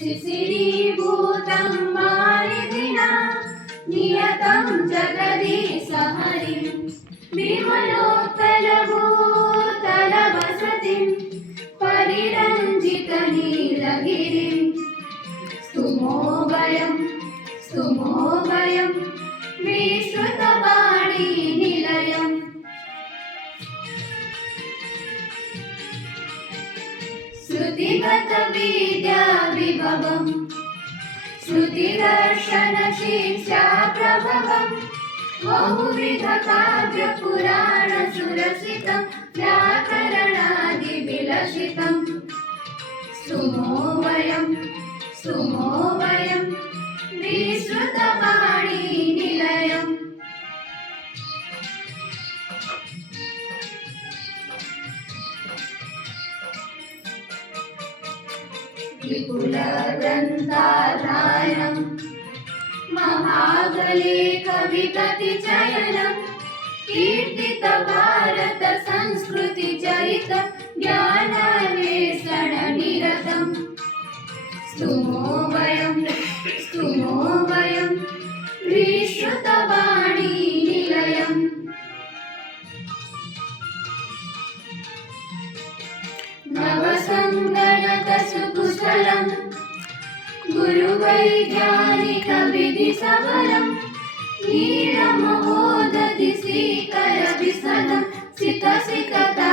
शिशिरीभूतं वारिधिना नियतं जगदीशहरिं विमलोत्तरभूतलवसतिं परिरञ्जितनीलगिरिं स्तुमोभयं विश्रुतवाणीनिलयम् श्रुतिगतविद्याविभवम् श्रुतिदर्शनशीर्षाप्रभवम् बहुविधकाव्यपुराणसुरसितं व्याकरणादिविलसितम् स्तुमोभयं विश्रुतवाणीनिलयम् विपुलग्रन्थालयं महागलेखविगतिचयनं कीर्तितभारतसंस्कृतिचरितं ज्ञानान्वेषणनिरतम् स्तुमोभयं विश्रुतवाणीनिलयम् नवसङ्गणकसुकुशलं गुरुवैज्ञानिकविधिसबलं नीलमहोदधि श्रीकरविशदं सितसिकता